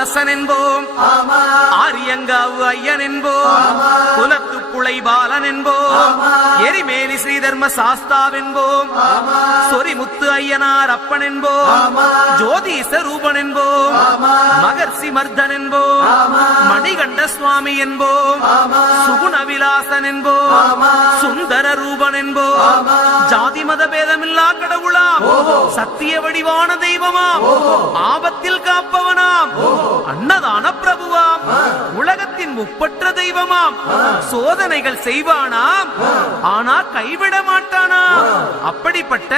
அரசன் என்போம், ஆரியங்காவு ஐயன் என்போம், குலத்து புலை பாலன் என்போம், எரிமேலி ஸ்ரீதர்ம சாஸ்தாவென்போம், சொரிமுத்து ஐயனார் அப்பன் என்போம், ஜோதிச ரூபன் என்போம், மகர்ஷி மர்தன் என்போம், மணிகண்ட சுவாமி என்போம், சுகுணவிலாசன் என்போம், சுந்தர ரூபன் என்போம், ஜாதி மத பேதமில்லா கடவுளாம், சத்திய வடிவான தெய்வமாம், ஆபத்தில் காப்பவனாம், அன்னதான பிரபுவாம், உலகத்தின் முப்பற்ற தெய்வமாம், சோதனைகள் செய்வானாம், ஆனா கைவிட மாட்டானாம். அப்படிப்பட்ட